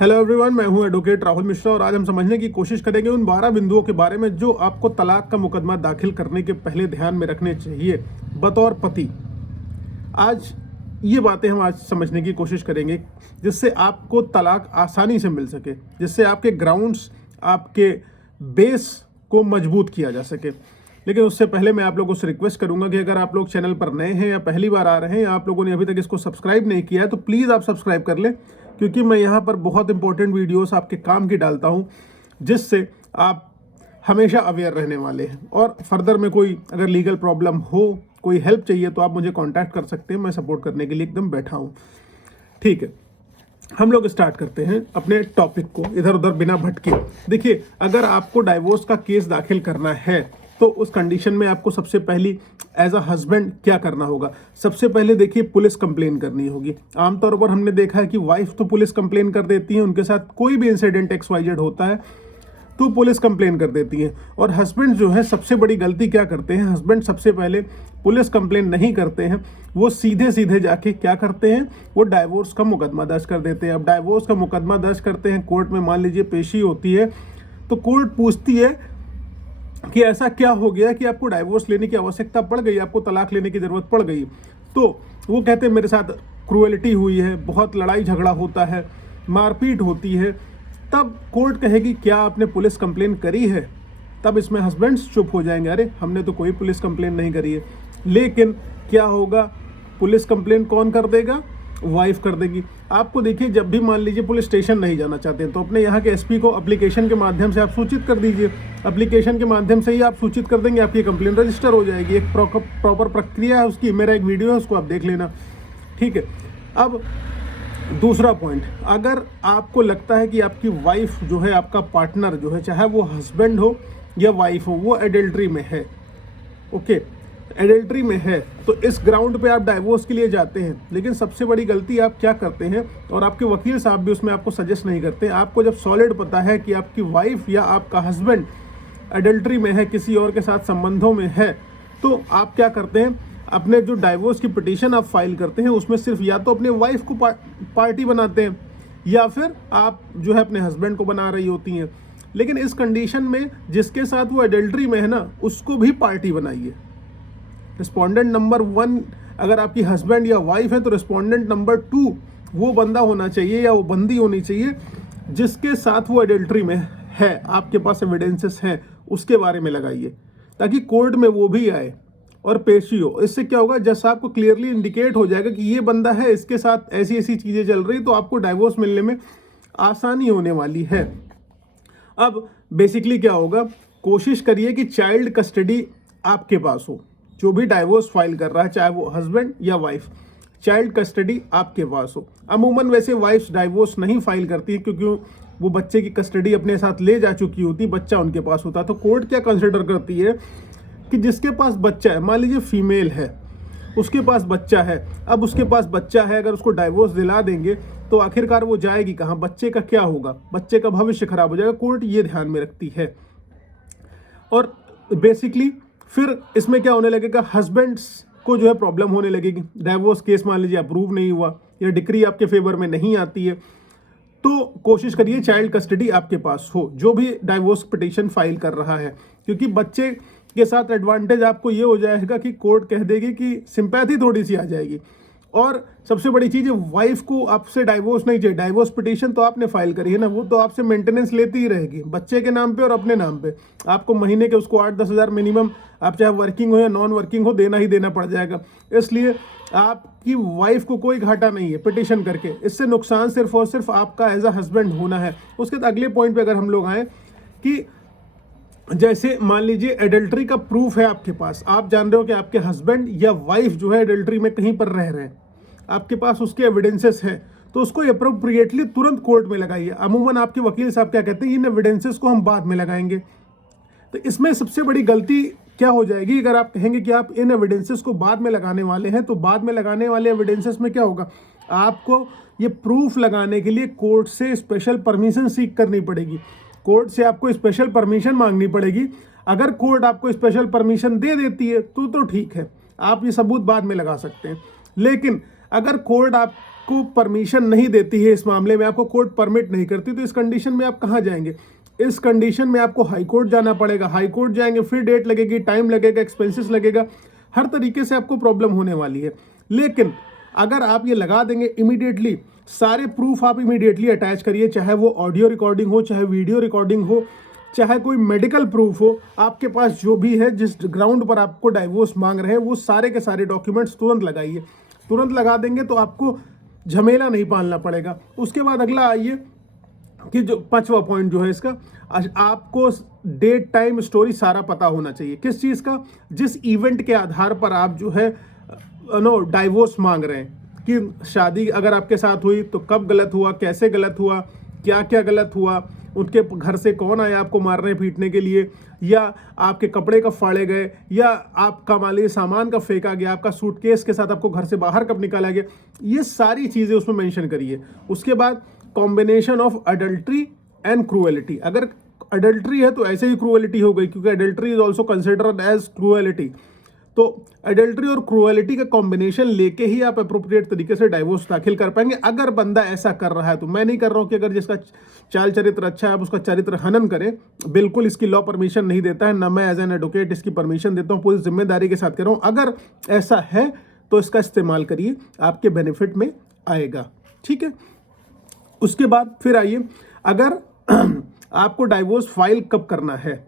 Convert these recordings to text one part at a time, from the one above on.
Hello everyone, मैं हूं advocate Rahul Mishra और आज हम समझने की कोशिश करेंगे उन 12 बिंदुओं के बारे में जो आपको तलाक का मुकदमा दाखिल करने के पहले ध्यान में रखने चाहिए बतौर पति। आज ये बातें हम आज समझने की कोशिश करेंगे जिससे आपको तलाक आसानी से मिल सके, जिससे आपके ग्राउंड्स, आपके बेस को मजबूत किया जा सके। लेकिन उससे पहले मैं आप लोगों से रिक्वेस्ट करूंगा कि अगर आप लोग चैनल पर नए हैं या पहली बार आ रहे हैं या आप लोगों ने अभी तक इसको सब्सक्राइब नहीं किया है तो प्लीज़ आप सब्सक्राइब कर लें, क्योंकि मैं यहाँ पर बहुत इंपॉर्टेंट वीडियोस आपके काम की डालता हूँ जिससे आप हमेशा अवेयर रहने वाले हैं। और फर्दर में कोई अगर लीगल प्रॉब्लम हो, कोई हेल्प चाहिए तो आप मुझे कॉन्टैक्ट कर सकते हैं, मैं सपोर्ट करने के लिए एकदम बैठा हूँ। ठीक है, हम लोग स्टार्ट करते हैं अपने टॉपिक को इधर उधर बिना भटके। देखिए, अगर आपको डाइवोर्स का केस दाखिल करना है तो उस कंडीशन में आपको सबसे पहली एज अ हस्बैंड क्या करना होगा। सबसे पहले देखिए, पुलिस कंप्लेन करनी होगी। आमतौर पर हमने देखा है कि वाइफ तो पुलिस कंप्लेन कर देती है, उनके साथ कोई भी इंसिडेंट XYZ होता है तो पुलिस कंप्लेन कर देती है। और हस्बैंड जो है सबसे बड़ी गलती क्या करते हैं, हस्बैंड सबसे पहले पुलिस कंप्लेन नहीं करते हैं, वो सीधे सीधे जाके क्या करते हैं, वो डाइवोर्स का मुकदमा दर्ज कर देते हैं। अब डाइवोर्स का मुकदमा दर्ज करते हैं, कोर्ट में मान लीजिए पेशी होती है तो कोर्ट पूछती है कि ऐसा क्या हो गया कि आपको डाइवोर्स लेने की आवश्यकता पड़ गई, आपको तलाक लेने की ज़रूरत पड़ गई। तो वो कहते हैं मेरे साथ क्रूएलिटी हुई है, बहुत लड़ाई झगड़ा होता है, मारपीट होती है। तब कोर्ट कहेगी क्या आपने पुलिस कंप्लेन करी है। तब इसमें हस्बैंड्स चुप हो जाएंगे, अरे हमने तो कोई पुलिस कंप्लेन नहीं करी है। लेकिन क्या होगा, पुलिस कंप्लेन कौन कर देगा, वाइफ कर देगी। आपको देखिए, जब भी मान लीजिए पुलिस स्टेशन नहीं जाना चाहते हैं तो अपने यहाँ के SP को एप्लीकेशन के माध्यम से आप सूचित कर दीजिए। एप्लीकेशन के माध्यम से ही आप सूचित कर देंगे, आपकी कंप्लेन रजिस्टर हो जाएगी। एक प्रॉपर प्रक्रिया है उसकी, मेरा एक वीडियो है उसको आप देख लेना। ठीक है, अब दूसरा पॉइंट, अगर आपको लगता है कि आपकी वाइफ जो है, आपका पार्टनर जो है, चाहे वो हस्बैंड हो या वाइफ हो, वो एडल्ट्री में है, ओके, एडल्ट्री में है, तो इस ग्राउंड पे आप डाइवोर्स के लिए जाते हैं। लेकिन सबसे बड़ी गलती आप क्या करते हैं, और आपके वकील साहब भी उसमें आपको सजेस्ट नहीं करते, आपको जब सॉलिड पता है कि आपकी वाइफ या आपका हस्बैंड एडल्ट्री में है, किसी और के साथ संबंधों में है, तो आप क्या करते हैं, अपने जो डाइवोर्स की पिटीशन आप फाइल करते हैं उसमें सिर्फ या तो अपने वाइफ को पार्टी बनाते हैं या फिर आप जो है अपने हस्बैंड को बना रही होती हैं। लेकिन इस कंडीशन में जिसके साथ वो एडल्ट्री में है ना, उसको भी पार्टी बनाइए। रिस्पोंडेंट नंबर 1 अगर आपकी हस्बैंड या वाइफ है तो रिस्पोंडेंट नंबर 2 वो बंदा होना चाहिए या वो बंदी होनी चाहिए जिसके साथ वो एडल्ट्री में है, आपके पास एविडेंसेस हैं, उसके बारे में लगाइए ताकि कोर्ट में वो भी आए और पेशी हो। इससे क्या होगा, जज साहब को क्लियरली इंडिकेट हो जाएगा कि ये बंदा है, इसके साथ ऐसी ऐसी चीज़ें चल रही, तो आपको डाइवोर्स मिलने में आसानी होने वाली है। अब बेसिकली क्या होगा, कोशिश करिए कि चाइल्ड कस्टडी आपके पास हो। जो भी डाइवोर्स फाइल कर रहा है, चाहे वो हस्बैंड या वाइफ, चाइल्ड कस्टडी आपके पास हो। अमूमन वैसे वाइफ्स डाइवोर्स नहीं फाइल करती है क्योंकि वो बच्चे की कस्टडी अपने साथ ले जा चुकी होती, बच्चा उनके पास होता। तो कोर्ट क्या कंसिडर करती है कि जिसके पास बच्चा है, मान लीजिए फीमेल है, उसके पास बच्चा है, अब उसके पास बच्चा है, अगर उसको डाइवोर्स दिला देंगे तो आखिरकार वो जाएगी कहाँ, बच्चे का क्या होगा, बच्चे का भविष्य खराब हो जाएगा। कोर्ट ये ध्यान में रखती है। और बेसिकली फिर इसमें क्या होने लगेगा, हस्बैंड्स को जो है प्रॉब्लम होने लगेगी। डाइवोर्स केस मान लीजिए अप्रूव नहीं हुआ या डिक्री आपके फेवर में नहीं आती है, तो कोशिश करिए चाइल्ड कस्टडी आपके पास हो जो भी डाइवोर्स पिटीशन फाइल कर रहा है, क्योंकि बच्चे के साथ एडवांटेज आपको ये हो जाएगा कि कोर्ट कह देगी कि सिंपैथी थोड़ी सी आ जाएगी। और सबसे बड़ी चीज़ है, वाइफ को आपसे डाइवोर्स नहीं चाहिए। डाइवोर्स पिटीशन तो आपने फाइल करी है ना, वो तो आपसे मेंटेनेंस लेती ही रहेगी, बच्चे के नाम पे और अपने नाम पे। आपको महीने के उसको 8-10 हज़ार मिनिमम, आप चाहे वर्किंग हो या नॉन वर्किंग हो, देना ही देना पड़ जाएगा। इसलिए आपकी वाइफ को कोई घाटा नहीं है पिटीशन करके, इससे नुकसान सिर्फ और सिर्फ आपका एज अ हस्बैंड होना है। उसके बाद अगले पॉइंट पर अगर हम लोग आएँ कि जैसे मान लीजिए एडल्ट्री का प्रूफ है आपके पास, आप जान रहे हो कि आपके हस्बैंड या वाइफ जो है एडल्ट्री में कहीं पर रह रहे हैं, आपके पास उसके एविडेंसेस हैं, तो उसको अप्रोप्रिएटली तुरंत कोर्ट में लगाइए। अमूमन आपके वकील साहब क्या कहते हैं, इन एविडेंसेस को हम बाद में लगाएंगे। तो इसमें सबसे बड़ी गलती क्या हो जाएगी, अगर आप कहेंगे कि आप इन एविडेंसेस को बाद में लगाने वाले हैं, तो बाद में लगाने वाले एविडेंसेस में क्या होगा, आपको ये प्रूफ लगाने के लिए कोर्ट से स्पेशल परमिशन सीख करनी पड़ेगी, कोर्ट से आपको स्पेशल परमिशन मांगनी पड़ेगी। अगर कोर्ट आपको स्पेशल परमिशन दे देती है तो ठीक है, आप ये सबूत बाद में लगा सकते हैं। लेकिन अगर कोर्ट आप आपको परमिशन नहीं देती है इस मामले में, आपको कोर्ट परमिट नहीं करती, तो इस कंडीशन में आप कहाँ जाएंगे? इस कंडीशन में आपको हाई कोर्ट जाना पड़ेगा। हाई कोर्ट जाएंगे, फिर डेट लगेगी, टाइम लगेगा, एक्सपेंसेस लगेगा, हर तरीके से आपको प्रॉब्लम होने वाली है। लेकिन अगर आप ये लगा देंगे इमीडिएटली, सारे प्रूफ आप इमीडिएटली अटैच करिए, चाहे वो ऑडियो रिकॉर्डिंग हो, चाहे वीडियो रिकॉर्डिंग हो, चाहे कोई मेडिकल प्रूफ हो, आपके पास जो भी है, जिस ग्राउंड पर आपको डाइवोर्स मांग रहे हैं, वो सारे के सारे डॉक्यूमेंट्स तुरंत लगाइए। तुरंत लगा देंगे तो आपको झमेला नहीं पालना पड़ेगा। उसके बाद अगला आइए कि जो 5वां पॉइंट जो है इसका, आपको डेट टाइम स्टोरी सारा पता होना चाहिए। किस चीज़ का? जिस इवेंट के आधार पर आप जो है डाइवोर्स मांग रहे हैं, कि शादी अगर आपके साथ हुई तो कब गलत हुआ, कैसे गलत हुआ, क्या क्या गलत हुआ, उनके घर से कौन आया आपको मारने पीटने के लिए, या आपके कपड़े कब फाड़े गए, या आपका मान लीजिए सामान कब फेंका गया, आपका सूटकेस के साथ आपको घर से बाहर कब निकाला गया, ये सारी चीज़ें उसमें मेंशन करिए। उसके बाद combination of adultery and cruelty. अगर अडल्ट्री है तो ऐसे ही क्रूएलिटी हो गई, क्योंकि adultery is also considered as cruelty. तो अडल्ट्री और क्रूएलिटी का कॉम्बिनेशन लेके ही आप अप्रोप्रिएट तरीके से डाइवोर्स दाखिल कर पाएंगे। अगर बंदा ऐसा कर रहा है तो मैं नहीं कर रहा हूं कि अगर जिसका चाल चरित्र अच्छा है आप उसका चरित्र हनन करें, बिल्कुल इसकी लॉ परमिशन नहीं देता है, ना मैं एज एन एडवोकेट इसकी परमिशन देता हूं, पूरी जिम्मेदारी के साथ कर रहा हूं। अगर ऐसा है तो इसका इस्तेमाल करिए, आपके बेनिफिट में आएगा, ठीक है। उसके बाद फिर आइए, अगर आपको डाइवोर्स फाइल कब करना है,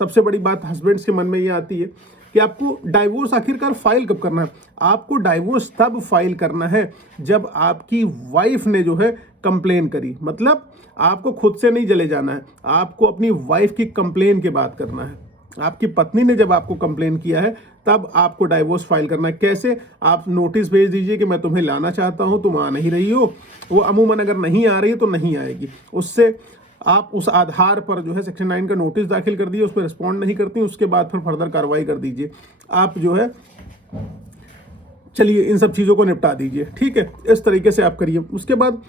सबसे बड़ी बात हस्बैंड्स के मन में ये आती है कि आपको डाइवोर्स आखिरकार फाइल कब करना है। आपको डाइवोर्स तब फाइल करना है जब आपकी वाइफ ने जो है कंप्लेन करी, मतलब आपको खुद से नहीं चले जाना है, आपको अपनी वाइफ की कंप्लेन के बाद करना है। आपकी पत्नी ने जब आपको कंप्लेन किया है तब आपको डाइवोर्स फाइल करना है। कैसे? आप नोटिस भेज दीजिए कि मैं तुम्हें लाना चाहता हूं, तुम आ नहीं रही हो। वो अमूमन अगर नहीं आ रही है तो नहीं आएगी, उससे आप उस आधार पर जो है सेक्शन 9 का नोटिस दाखिल कर दिए, उस पर रिस्पॉन्ड नहीं करती, उसके बाद फिर फर्दर कार्रवाई कर दीजिए। आप जो है चलिए इन सब चीज़ों को निपटा दीजिए, ठीक है। इस तरीके से आप करिए। उसके बाद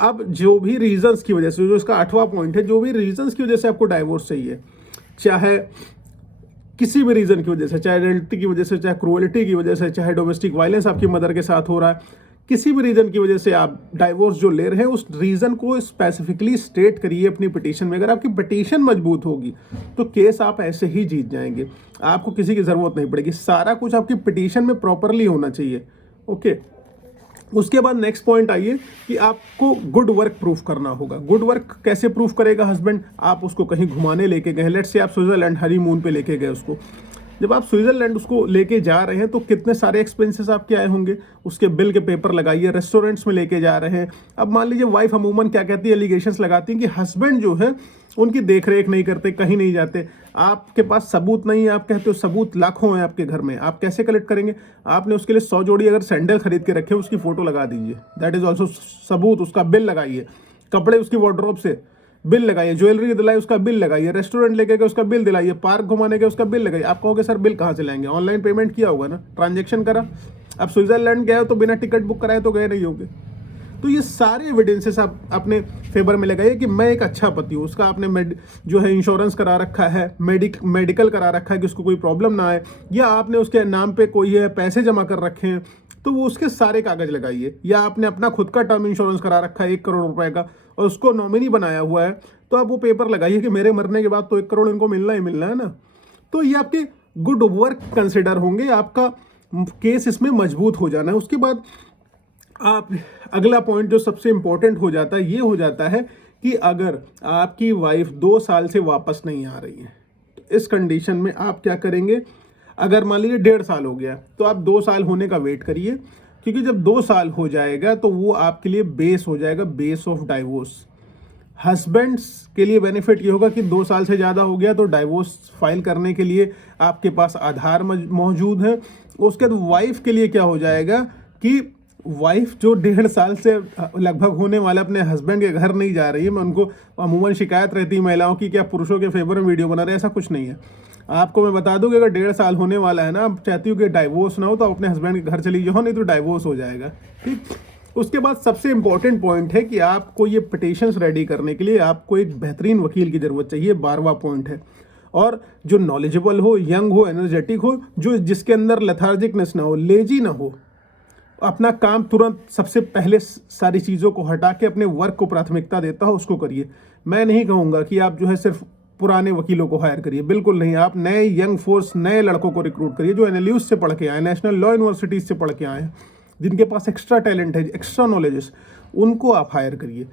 आप जो भी रीजंस की वजह से, जो इसका 8वां पॉइंट है, जो भी रीजंस की वजह से आपको डाइवोर्स चाहिए, चाहे किसी भी रीजन की वजह से, चाहे एडल्ट्री की वजह से, चाहे क्रूएलिटी की वजह से, चाहे डोमेस्टिक वायलेंस आपकी मदर के साथ हो रहा है, किसी भी रीजन की वजह से आप डाइवोर्स जो ले रहे हैं, उस रीजन को स्पेसिफिकली स्टेट करिए अपनी पिटीशन में। अगर आपकी पिटीशन मजबूत होगी तो केस आप ऐसे ही जीत जाएंगे, आपको किसी की ज़रूरत नहीं पड़ेगी। सारा कुछ आपकी पिटीशन में प्रॉपरली होना चाहिए, ओके। उसके बाद नेक्स्ट पॉइंट आइए कि आपको गुड वर्क प्रूफ करना होगा। गुड वर्क कैसे प्रूफ करेगा हस्बैंड? आप उसको कहीं घुमाने लेके गए, लेट्स से आप स्विट्जरलैंड हनीमून पे लेके गए उसको। जब आप स्विट्जरलैंड उसको लेके जा रहे हैं तो कितने सारे एक्सपेंसेस आपके आए होंगे, उसके बिल के पेपर लगाइए। रेस्टोरेंट्स में लेके जा रहे हैं, अब मान लीजिए वाइफ अमूमन क्या कहती है, एलिगेशंस लगाती हैं कि हस्बैंड जो है उनकी देख रेख नहीं करते, कहीं नहीं जाते। आपके पास सबूत नहीं है, आप कहते हो सबूत लाखों हैं आपके घर में, आप कैसे कलेक्ट करेंगे? आपने उसके लिए 100 जोड़ी अगर सैंडल खरीद के रखे, उसकी फोटो लगा दीजिए, दैट इज ऑल्सो सबूत। उसका बिल लगाइए, कपड़े उसकी वार्डरोब से बिल लगाइए, ज्वेलरी दिलाई उसका बिल लगाइए, रेस्टोरेंट लेके गए उसका बिल दिलाइए, पार्क घुमाने के उसका बिल लगाइए। आप कहोगे सर बिल कहाँ से लाएंगे? ऑनलाइन पेमेंट किया होगा ना, ट्रांजैक्शन करा। अब स्विट्जरलैंड गए हो तो बिना टिकट बुक कराए तो गए नहीं होगे। तो ये सारे एविडेंसेस आप अपने फेवर में लगाइए कि मैं एक अच्छा पति हूँ। उसका आपने जो है इंश्योरेंस करा रखा है, मेडिकल करा रखा है कि उसको कोई प्रॉब्लम ना आए, या आपने उसके नाम पे कोई है पैसे जमा कर रखे हैं, तो वो उसके सारे कागज लगाइए। या आपने अपना खुद का टर्म इंश्योरेंस करा रखा है 1 करोड़ रुपए का और उसको नॉमिनी बनाया हुआ है, तो आप वो पेपर लगाइए कि मेरे मरने के बाद तो 1 करोड़ इनको मिलना ही मिलना है ना। तो ये आपके गुड वर्क कंसिडर होंगे, आपका केस इसमें मजबूत हो जाना है। उसके बाद आप अगला पॉइंट जो सबसे इंपॉर्टेंट हो जाता है, ये हो जाता है कि अगर आपकी वाइफ 2 साल से वापस नहीं आ रही है, तो इस कंडीशन में आप क्या करेंगे? अगर मान लीजिए 1.5 साल हो गया तो आप 2 साल होने का वेट करिए, क्योंकि जब 2 साल हो जाएगा तो वो आपके लिए बेस हो जाएगा, बेस ऑफ डाइवोर्स। हस्बैंड्स के लिए बेनिफिट ये होगा कि 2 साल से ज़्यादा हो गया तो डाइवोर्स फाइल करने के लिए आपके पास आधार मौजूद है। उसके बाद वाइफ के लिए क्या हो जाएगा कि वाइफ जो 1.5 साल से लगभग होने वाला अपने हस्बैंड के घर नहीं जा रही है, मैं उनको अमूमन शिकायत रहती है महिलाओं की, क्या पुरुषों के फेवर में वीडियो बना रहे हैं, ऐसा कुछ नहीं है। आपको मैं बता दूं कि अगर 1.5 साल होने वाला है ना, आप चाहती हो कि डाइवोर्स ना हो तो अपने हस्बैंड के घर चली जाओ, नहीं तो डाइवोर्स हो जाएगा, ठीक। उसके बाद सबसे इंपॉर्टेंट पॉइंट है कि आपको ये पिटीशंस रेडी करने के लिए आपको एक बेहतरीन वकील की जरूरत चाहिए, 12वां पॉइंट है। और जो नॉलेजेबल हो, यंग हो, एनर्जेटिक हो, जो जिसके अंदर लेथार्जिकनेस ना हो, लेजी ना हो, अपना काम तुरंत सबसे पहले सारी चीज़ों को हटा के अपने वर्क को प्राथमिकता देता हो उसको करिए। मैं नहीं कहूँगा कि आप जो है सिर्फ पुराने वकीलों को हायर करिए, बिल्कुल नहीं। आप नए यंग फोर्स, नए लड़कों को रिक्रूट करिए जो एनएलयूज से पढ़ के आए, नेशनल लॉ यूनिवर्सिटीज से पढ़ के आए हैं, जिनके पास एक्स्ट्रा टैलेंट है, एक्स्ट्रा नॉलेज है, उनको आप हायर करिए।